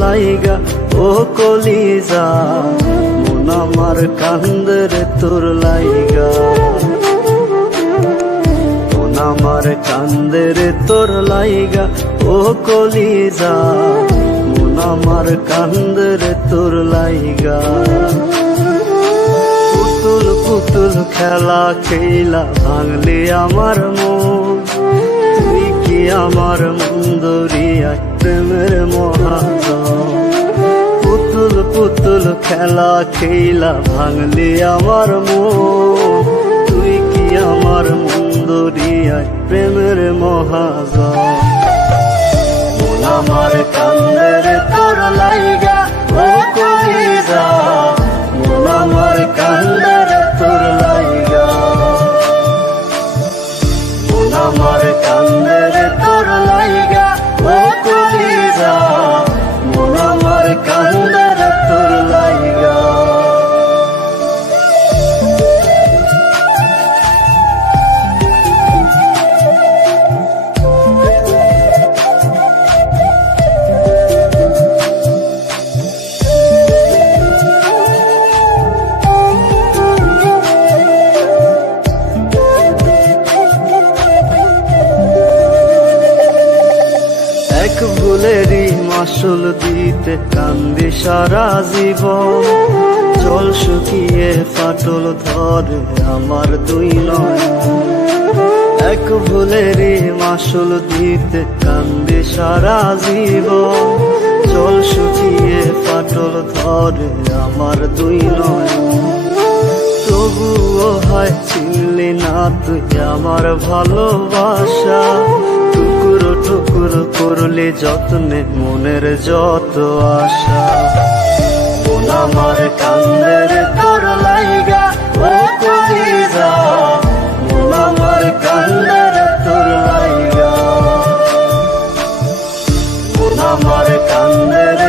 লাইগা, ও কলিজা। মন আমার কান্দের তোর লাইগা। মন আমার কান্দের তোর লাইগা, ও কলিজা। মন আমার কান্দের তোর লাইগা। পুতুল পুতুল খেলা খেলা ভাঙলি আমার মন। আমার মন্দরিয়া প্রেমের মহাজন। পুতুল পুতুল খেলা খেলা ভাঙলি আমার মন। তুই কি আমার মন্দরিয়া প্রেমের মহাজন? ভুলেরই মাসুল দিতে কান্দি সারা জীবন। জল শুকিয়ে ফাটল ধরে আমার দুই নয় এক ভুলেরই মাসুল দিতে কান্দি সারা জীবন। জল শুকিয়ে ফাটল ধরে আমার দুই নয় তবুও হয় চিনলি না তুই আমার ভালোবাসা। করলে যত্নে, মনের যত আশা। মন আমার কান্দের তোর লাইগা, ও কলিজা মন আমার কান্দের তোর লাইগা। মন আমার কান্দের